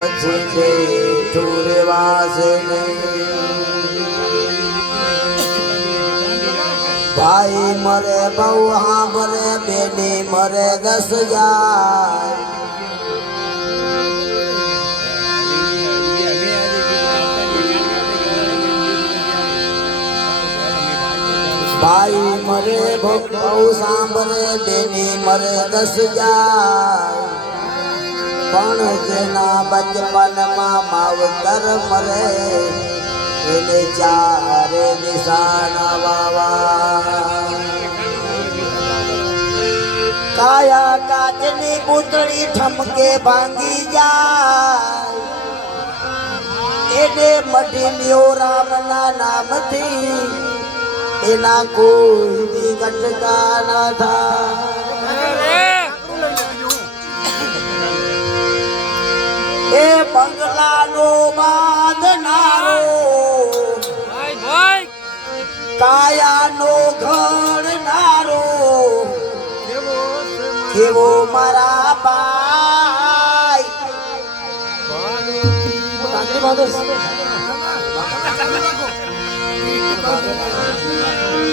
પછી ઠુરવાસે ભાઈ મરે બહુ હાંભરે બેની મરે દસ જાય ભાઈ મરે બહુ બહુ સાંભળે બેની મરે દસ જાય પણ જેના બચપનમાં માવતર મરે એને ચારે નિશાન વાવા. કાયા કાચની પૂતળી ઠમકે ભાંગી જાય. એને મઢી લ્યો રામના નામથી, એના કોઈ ગટકા ના થાય. એ બંગલાનો બાંધનારો કાયાનો ઘડનારો કેવો મારા? ભાઈ.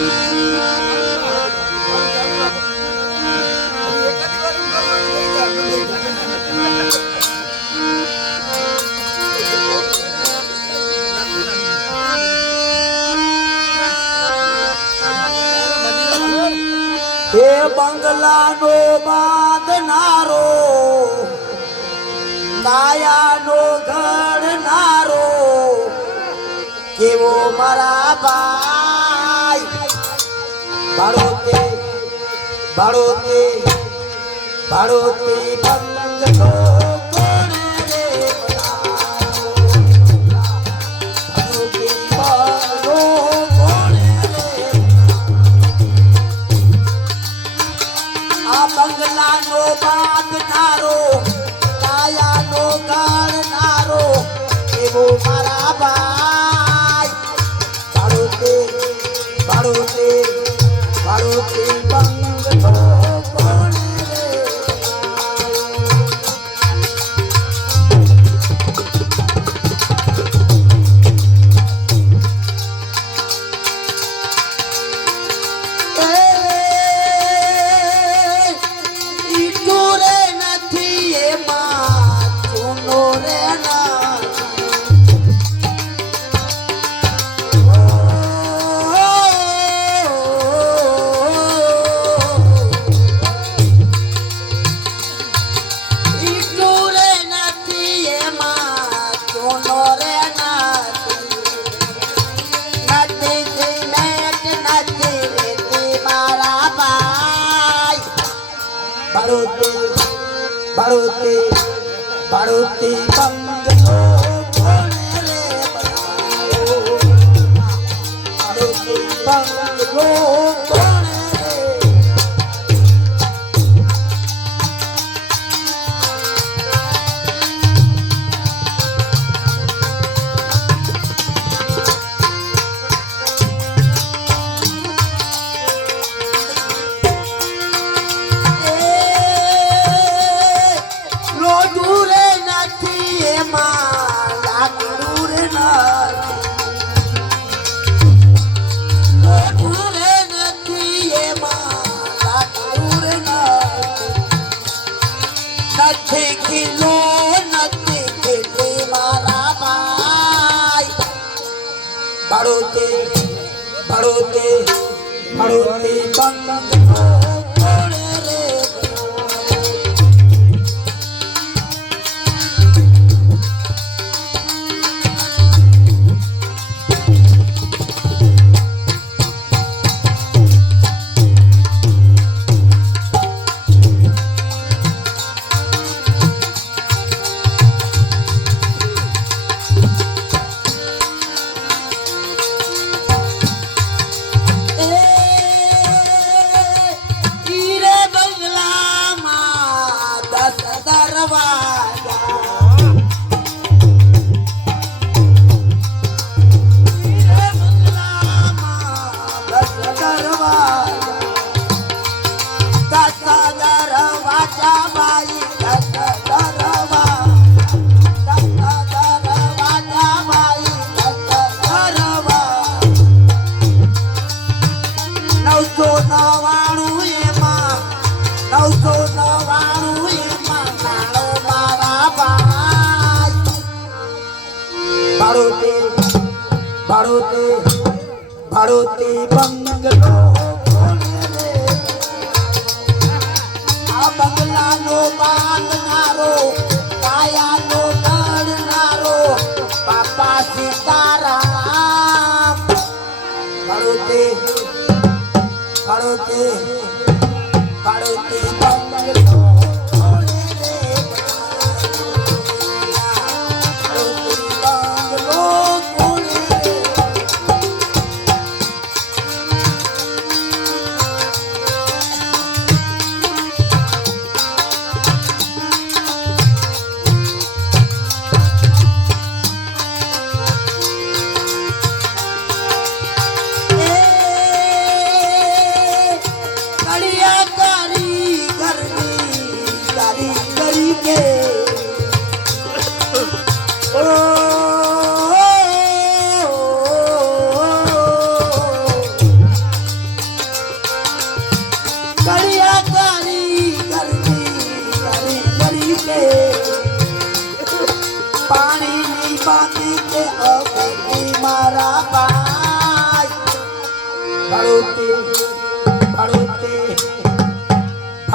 એ બંગલાનો બાંધનારો કાયાનો ઘડનારો કેવો મારા ભાઈ? ભાડોતે ભાડોતે ભાડોતે બંગલો ભાડોતે ભાડોતી ભાડોતે ભાડોતે ભાડોતે બંગલો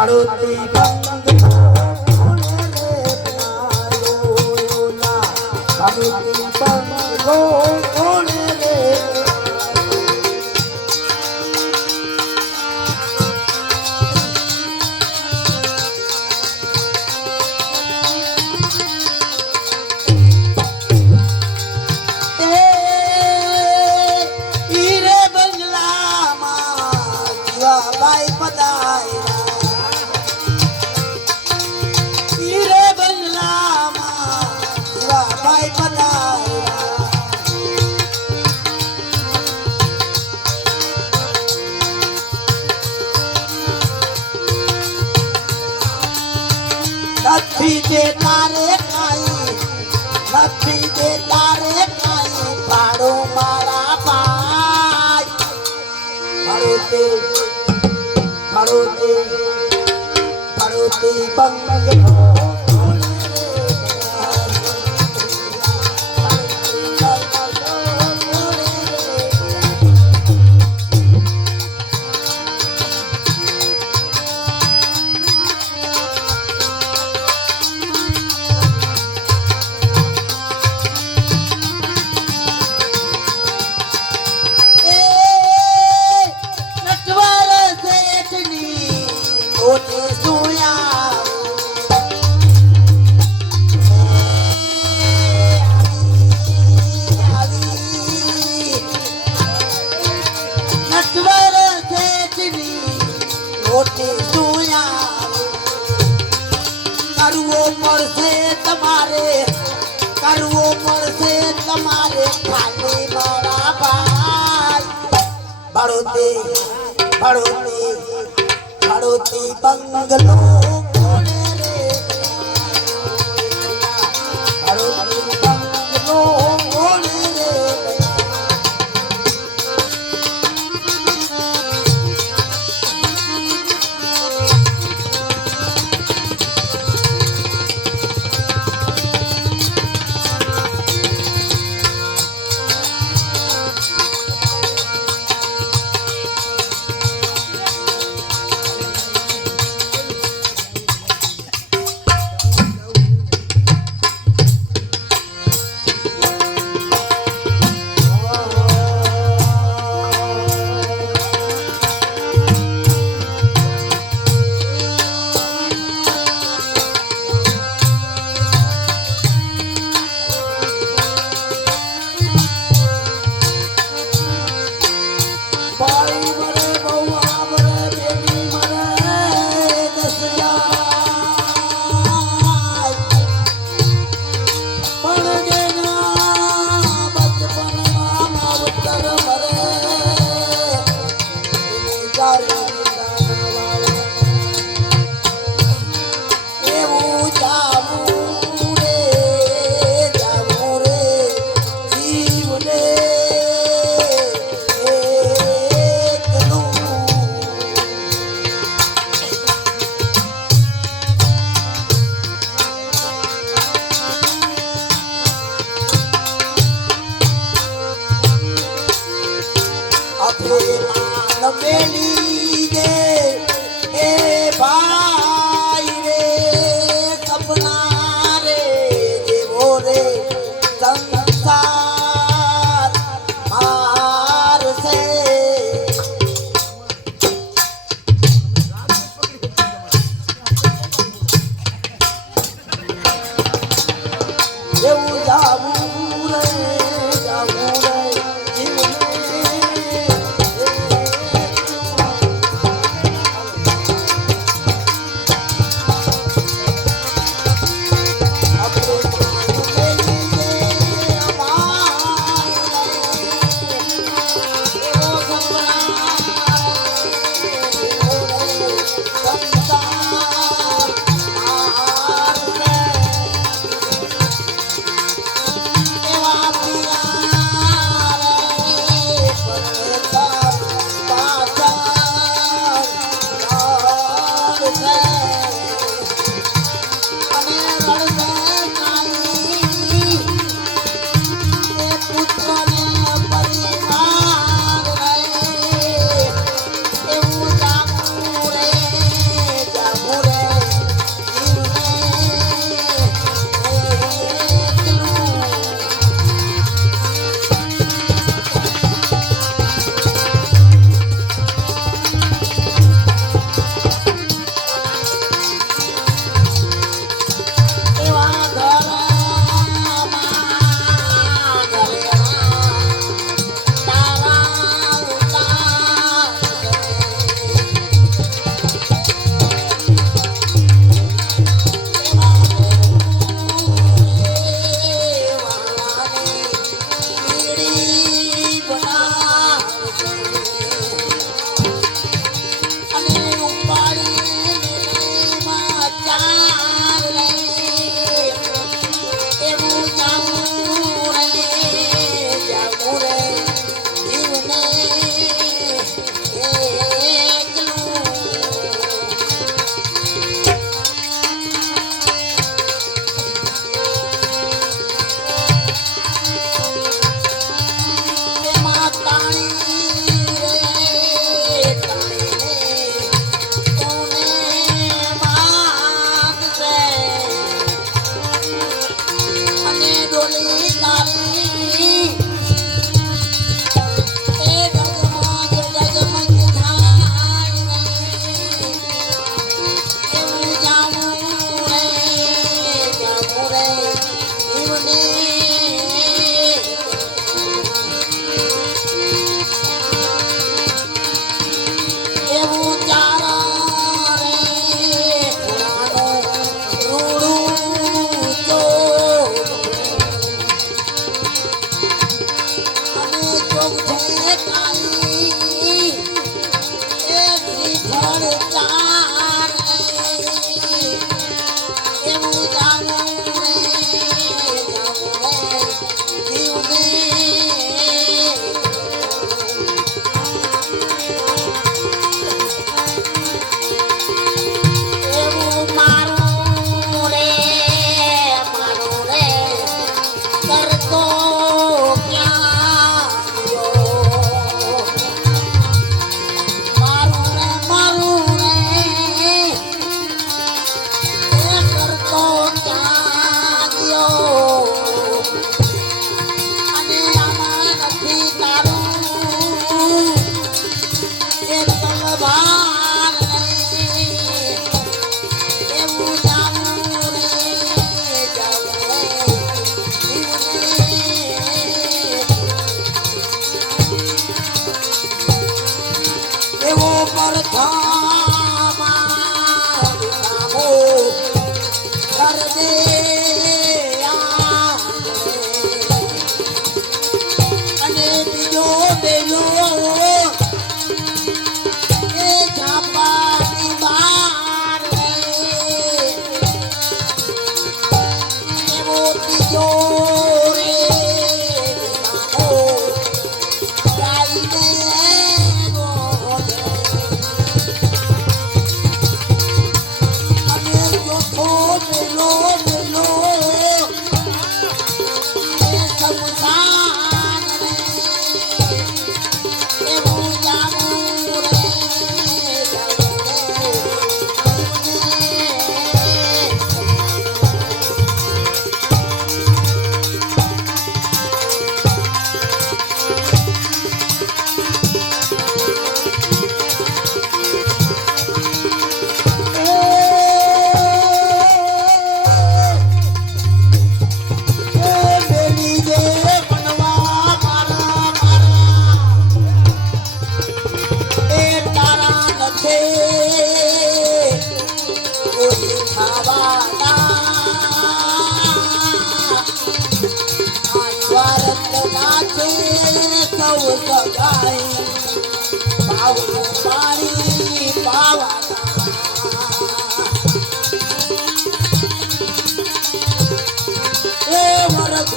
ভারতী ভারতে ভারতে বঙ্গে કોટે જોયા કરવો પડશે તમારે, કરવો પડશે તમારે ખાલી મારા ભાઈ. ભળોતી ભળોતી ભળોતી બંગલો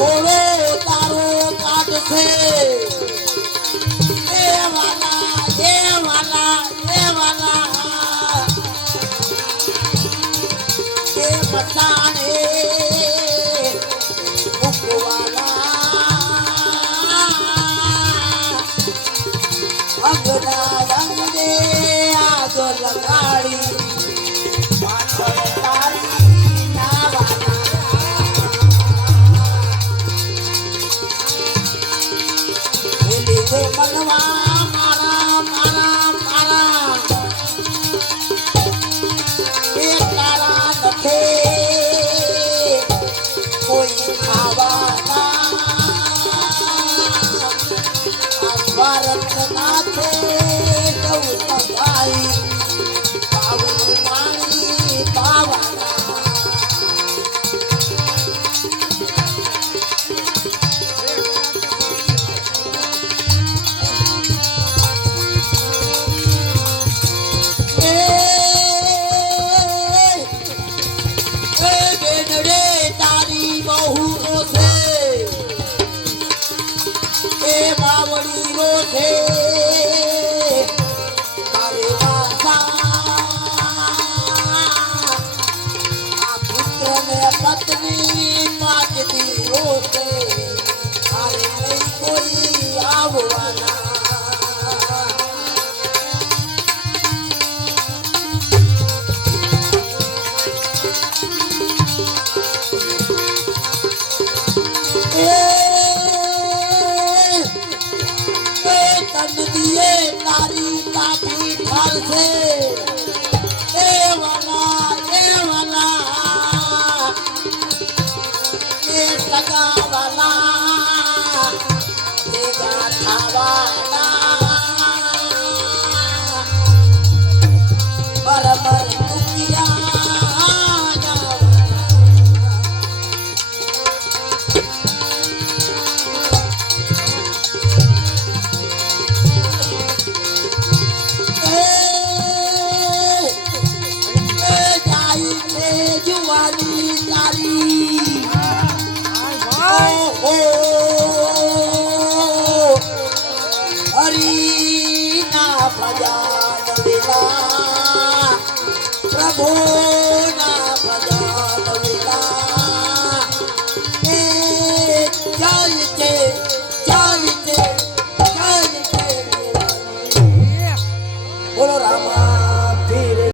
ઓવે તારો કાટ છે. એ વાલા એ વાલા એ વાલા એ મતાન 我们来玩。Amén.